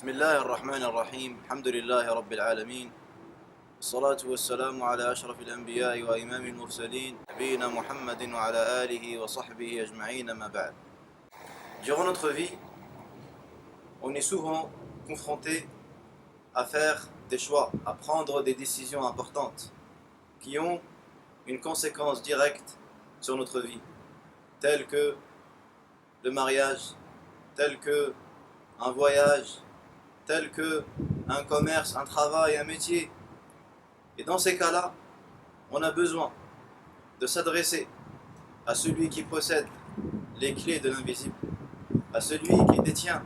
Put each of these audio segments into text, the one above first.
بسم الله الرحمن الرحيم الحمد لله رب العالمين الصلاة والسلام على أشرف الأنبياء وإمام المرسلين نبينا محمد وعلى آله وصحبه أجمعين ما بعد. Durant notre vie, on est souvent confronté à faire des choix, à prendre des décisions importantes qui ont une conséquence directe sur notre vie, telles que le mariage, telles que un voyage, tel que un commerce, un travail, un métier. Et dans ces cas-là, on a besoin de s'adresser à celui qui possède les clés de l'invisible, à celui qui détient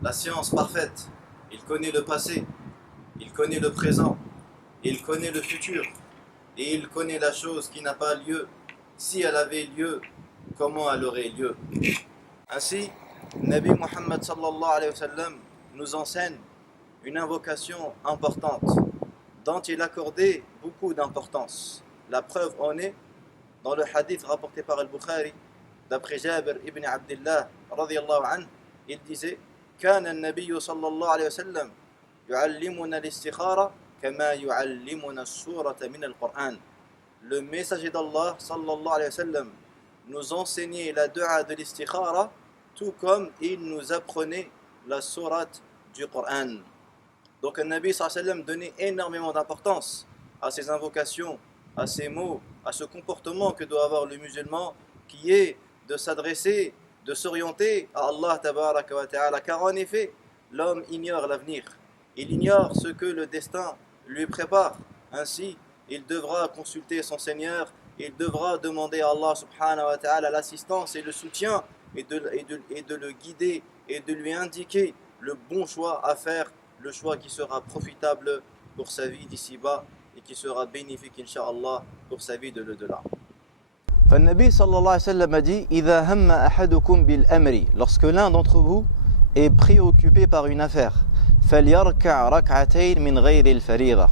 la science parfaite. Il connaît le passé, il connaît le présent, il connaît le futur, et il connaît la chose qui n'a pas lieu. Si elle avait lieu, comment elle aurait lieu? Ainsi, Nabi Muhammad sallallahu alayhi wa sallam nous enseigne une invocation importante dont il accordait beaucoup d'importance. La preuve en est dans le hadith rapporté par Al-Bukhari d'après Jabir ibn Abdullah radiyallahu anhu. Il disait كان النبي صلى الله عليه وسلم يعلمنا الاستخارة كما يعلمنا السورة من القرآن. Le messager d'Allah sallallahu alayhi wa sallam nous enseignait la dua de l'istikhara tout comme il nous apprenait la sourate du Coran. Donc le Nabi sallallahu alayhi wa sallam donnait énormément d'importance à ces invocations, à ces mots, à ce comportement que doit avoir le musulman qui est de s'adresser, de s'orienter à Allah tabaraka wa ta'ala, car en effet l'homme ignore l'avenir, il ignore ce que le destin lui prépare. Ainsi il devra consulter son Seigneur, il devra demander à Allah subhanahu wa ta'ala l'assistance et le soutien et de le guider et de lui indiquer le bon choix à faire, le choix qui sera profitable pour sa vie d'ici-bas et qui sera bénéfique incha'Allah pour sa vie de l'au-delà. فالنبي صلى الله عليه وسلم a dit إذا هم أحدكم بالأمر, lorsque l'un d'entre vous est préoccupé par une affaire, فليركع ركعتين من غير الفريضة,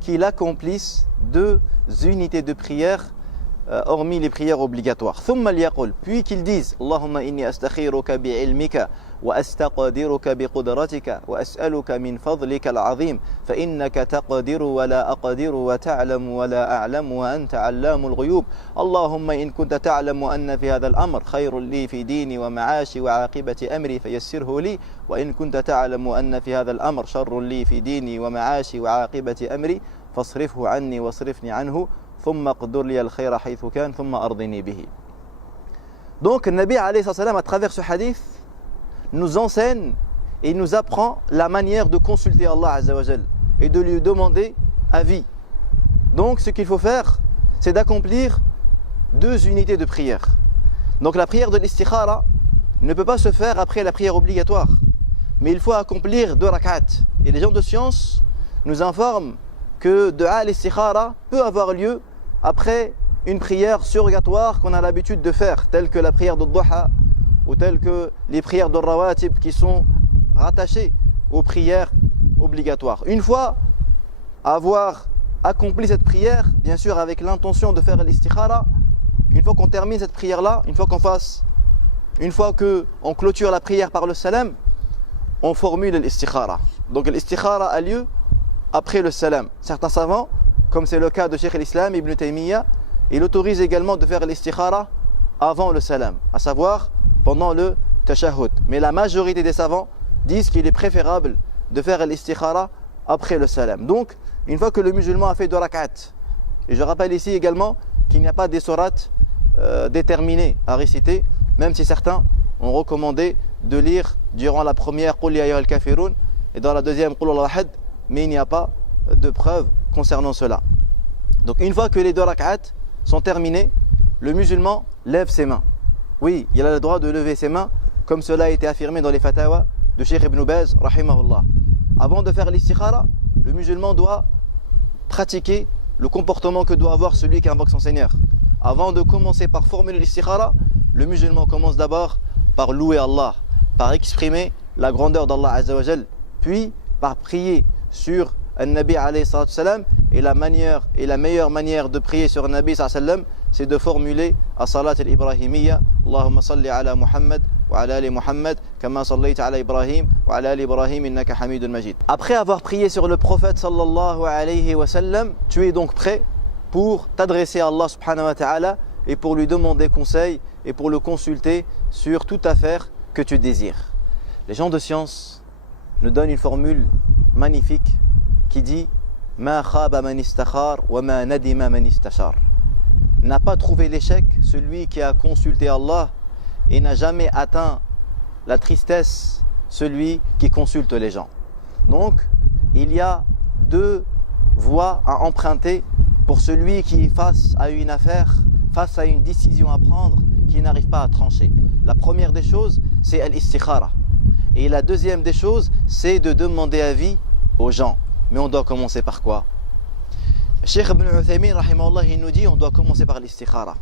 qu'il accomplisse 2 unités de prière hormis les prières obligatoires. ثم ليقل, puis qu'il dise اللهم إني أستخيرك بعلمك وأستقدرك بقدرتك وأسألك من فضلك العظيم فإنك تقدر ولا أقدر وتعلم ولا أعلم وأنت علام الغيوب اللهم إن كنت تعلم أن في هذا الأمر خير لي في ديني ومعاشي وعاقبة أمري فيسره لي وإن كنت تعلم أن في هذا الأمر شر لي في ديني ومعاشي وعاقبة أمري فاصرفه عني واصرفني عنه ثم قدر لي الخير حيث كان ثم أرضني به. Donc le Nabi alayhi salam à travers ce hadith nous enseigne et nous apprend la manière de consulter Allah Azza wa Jal et de lui demander avis. Donc ce qu'il faut faire, c'est d'accomplir 2 unités de prière. Donc la prière de l'istikhara ne peut pas se faire après la prière obligatoire, mais il faut accomplir 2 rak'at. Et les gens de science nous informent que dua l'istikhara peut avoir lieu après une prière surrogatoire qu'on a l'habitude de faire, telle que la prière de duha ou telles que les prières de rawatib qui sont rattachées aux prières obligatoires. Une fois avoir accompli cette prière, bien sûr avec l'intention de faire l'istikhara, une fois qu'on termine cette prière-là, une fois qu'on clôture la prière par le salam, on formule l'istikhara. Donc l'istikhara a lieu après le salam. Certains savants, comme c'est le cas de Cheikh al-Islam Ibn Taymiyyah, il autorise également de faire l'istikhara avant le salam, à savoir pendant le tashahhud. Mais la majorité des savants disent qu'il est préférable de faire l'istikhara après le salam. Donc, une fois que le musulman a fait 2 rak'at, et je rappelle ici également qu'il n'y a pas des sourates déterminées à réciter, même si certains ont recommandé de lire durant la première Qul ya ayyuhal kafirun et dans la deuxième Qul huwallahu ahad, mais il n'y a pas de preuve concernant cela. Donc une fois que les 2 rak'at sont terminés, le musulman lève ses mains. Oui, il a le droit de lever ses mains, comme cela a été affirmé dans les fatawa de Cheikh Ibn Baz, rahimahullah. Avant de faire l'istikhara, le musulman doit pratiquer le comportement que doit avoir celui qui invoque son Seigneur. Avant de commencer par formuler l'istikhara, le musulman commence d'abord par louer Allah, par exprimer la grandeur d'Allah Azza wa Jal, puis par prier sur un Nabi alayhi salatu salam. Et la meilleure manière de prier sur un Nabi sallallahu alayhi wa sallam, c'est de formuler as-salat al-ibrahimiyya, Allahumma salli ala Muhammad وعلى آل محمد كما صليت على إبراهيم وعلى آل إبراهيم إنك حميد مجيد. Après avoir prié sur le prophète sallallahu alayhi wa sallam, tu es donc prêt pour t'adresser à Allah subhanahu wa ta'ala et pour lui demander conseil et pour le consulter sur toute affaire que tu désires. Les gens de science nous donnent une formule magnifique qui dit Ma khaba man istakhar wa ma nadima man istashar. N'a pas trouvé l'échec celui qui a consulté Allah et n'a jamais atteint la tristesse celui qui consulte les gens. Donc, il y a deux voies à emprunter pour celui qui est face à une affaire, face à une décision à prendre, qui n'arrive pas à trancher. La première des choses, c'est al-istikhara. Et la deuxième des choses, c'est de demander avis aux gens. Mais on doit commencer par quoi? Cheikh Ibn Uthaymin, rahimahullah, il nous dit on doit commencer par l'istikhara.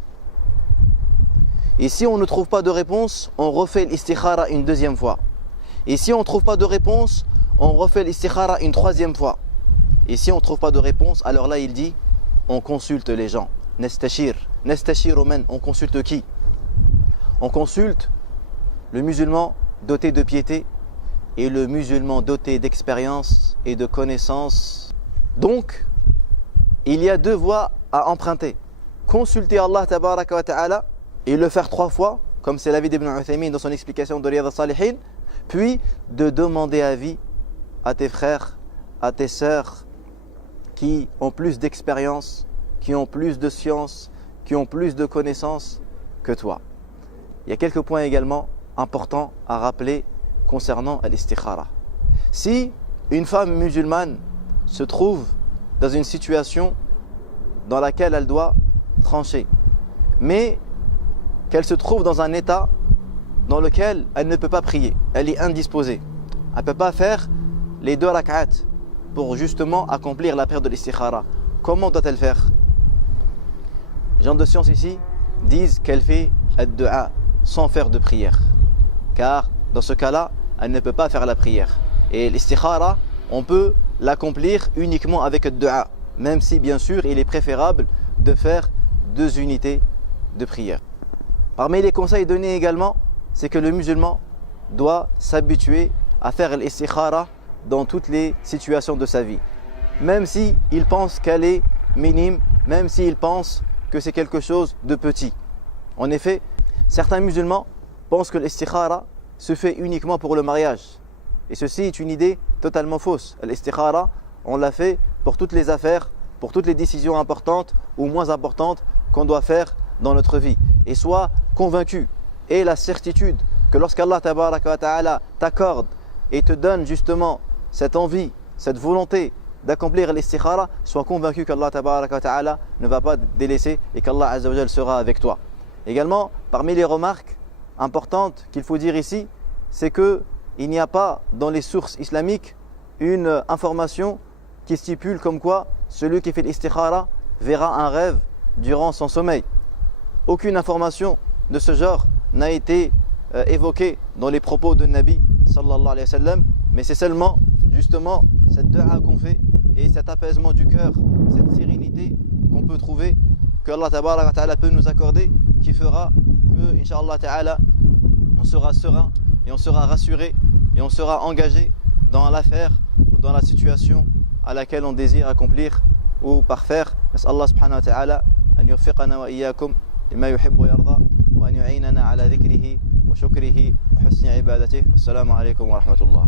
Et si on ne trouve pas de réponse, on refait l'istikhara une deuxième fois. Et si on ne trouve pas de réponse, on refait l'istikhara une troisième fois. Et si on ne trouve pas de réponse, alors là il dit on consulte les gens. Nastashir. Nastashir omen. On consulte qui? On consulte le musulman doté de piété et le musulman doté d'expérience et de connaissances. Donc, il y a deux voies à emprunter. Consulter Allah tabaraka wa ta'ala et le faire 3 fois, comme c'est l'avis d'Ibn Uthaymin dans son explication de Riyad al-Salihin, puis de demander avis à tes frères, à tes sœurs qui ont plus d'expérience, qui ont plus de science, qui ont plus de connaissances que toi. Il y a quelques points également importants à rappeler concernant l'istikhara. Si une femme musulmane se trouve dans une situation dans laquelle elle doit trancher, mais qu'elle se trouve dans un état dans lequel elle ne peut pas prier, elle est indisposée, elle ne peut pas faire les 2 rak'at pour justement accomplir la prière de l'istikhara, comment doit-elle faire? Les gens de science ici disent qu'elle fait ad-du'a sans faire de prière, car dans ce cas-là, elle ne peut pas faire la prière. Et l'istikhara, on peut l'accomplir uniquement avec ad-du'a, même si bien sûr il est préférable de faire 2 unités de prière. Parmi les conseils donnés également, c'est que le musulman doit s'habituer à faire l'istikhara dans toutes les situations de sa vie. Même si il pense qu'elle est minime, même s'il pense que c'est quelque chose de petit. En effet, certains musulmans pensent que l'istikhara se fait uniquement pour le mariage. Et ceci est une idée totalement fausse. L'istikhara, on l'a fait pour toutes les affaires, pour toutes les décisions importantes ou moins importantes qu'on doit faire dans notre vie. Et sois convaincu et la certitude que lorsqu'Allah tabaraka wa ta'ala t'accorde et te donne justement cette envie, cette volonté d'accomplir l'istikhara, sois convaincu qu'Allah tabaraka wa ta'ala ne va pas te délaisser et qu'Allah azza wa jal sera avec toi. Également, parmi les remarques importantes qu'il faut dire ici, c'est qu'il n'y a pas dans les sources islamiques une information qui stipule comme quoi celui qui fait l'istikhara verra un rêve durant son sommeil. Aucune information de ce genre n'a été évoquée dans les propos de Nabi sallallahu alayhi wa sallam, mais c'est seulement justement cette dua qu'on fait et cet apaisement du cœur, cette sérénité qu'on peut trouver, que Allah tabaraka wa ta'ala peut nous accorder, qui fera que, Inch'Allah ta'ala, on sera serein et on sera rassuré et on sera engagé dans l'affaire ou dans la situation à laquelle on désire accomplir ou parfaire. Allah subhanahu wa ta'ala an yuwaffiqana wa iyyakum lima yuhibbu wa yarda wa an yu'inana ala dhikrihi wa shukrihi wa husni ibadatihi. Wassalamu alaykum wa rahmatullah.